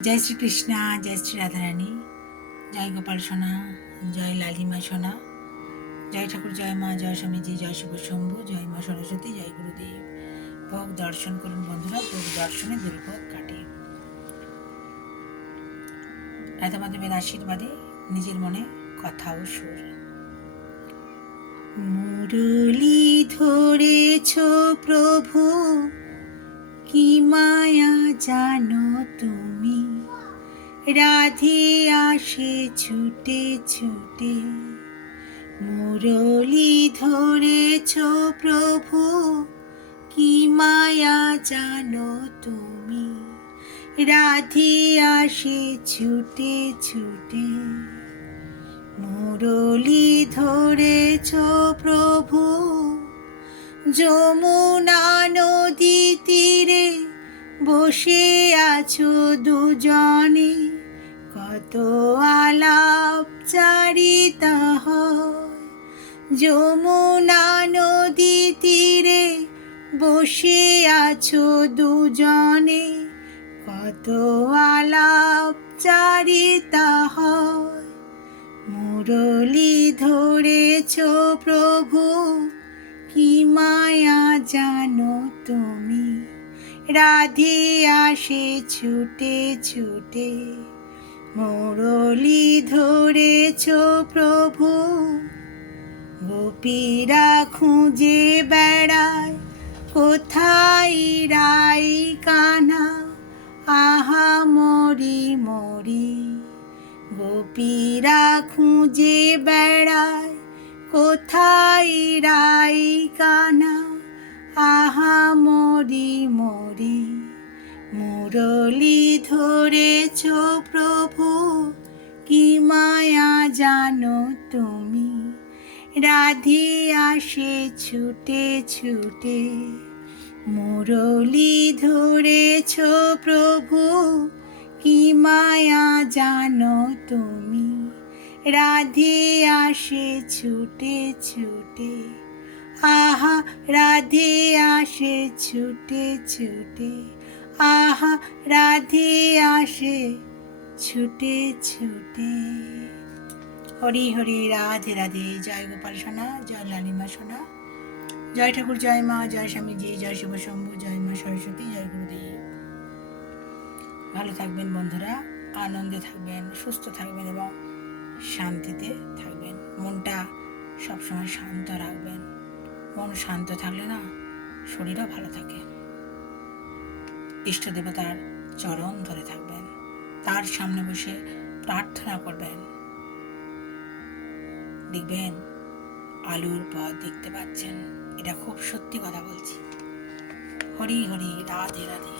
জয় শ্রীকৃষ্ণা, জয় শ্রী রাধারানী, জয় গোপাল সোনা, জয় লালিমা সোনা, জয় ঠাকুর, জয় মা, জয় স্বামীজি, জয় শিব শম্ভু, জয় মা সরস্বতী, জয় গুরুদেব। ভোগ দর্শন করুন বন্ধুরা, ভোগ দর্শনে দুর্ভোগ কাটে। রাধা মাধবের আশীর্বাদে নিজের মনে কথা ও সুর। মুরলি ধরেছ প্রভু, কি মায়া জানো তুমি, রাধে আসে ছুটে ছুটে। মুরলি ধরেছ প্রভু, কি মায়া জানো তুমি, রাধে আসে ছুটে ছুটে। মুরলি ধরেছ প্রভু, যমুনা নদী তীরে বসে আছো দুজনে, কত আলাপ চারিতা হয়। যমুনা নদী তীরে বসে আছো দুজনে, কত আলাপ চারিতা হয়। মুরলি ধরেছ প্রভু, কি মায়া জানো তুমি, রাধে আসে ছুটে ছুটে। মুরলি ধরেছ প্রভু, গোপীরা খুঁজে বেড়ায় কোথায় রাই কান্হা, আহা মরি মরি। গোপীরা খুঁজে বেড়ায় কোথায় রাই কান্হা, আহা মরি মরি। মুরলি ধরেছ প্রভু, কি মায়া জানো তুমি, রাধে আসে ছুটে ছুটে। মুরলি ধরেছ প্রভু, কি মায়া জানো তুমি, রাধে আসে ছুটে ছুটে। আহা রাধে আসে ছুটে ছুটে, আহা রাধে আসে ছুটে ছুটে। হরি হরি, রাধে রাধে। জয় গোপাল সোনা, জয় লালিমা সোনা, জয় ঠাকুর, জয় মা, জয় স্বামীজি, জয় শিব শম্ভু, জয় মা সরস্বতী, জয় গুরুদেব। ভালো থাকবেন বন্ধুরা, আনন্দে থাকবেন, সুস্থ থাকবেন এবং শান্তিতে থাকবেন। মনটা সবসময় শান্ত রাখবেন। মন শান্ত থাকলে না শরীরও ভালো থাকে। ইষ্ট দেবতার চরণ ধরে থাকবেন, তার সামনে বসে প্রার্থনা করবেন, দেখবেন আলোর পথ দেখতে পাচ্ছেন। এটা খুব সত্যি কথা বলছি। হরি হরি, রাধে রাধে।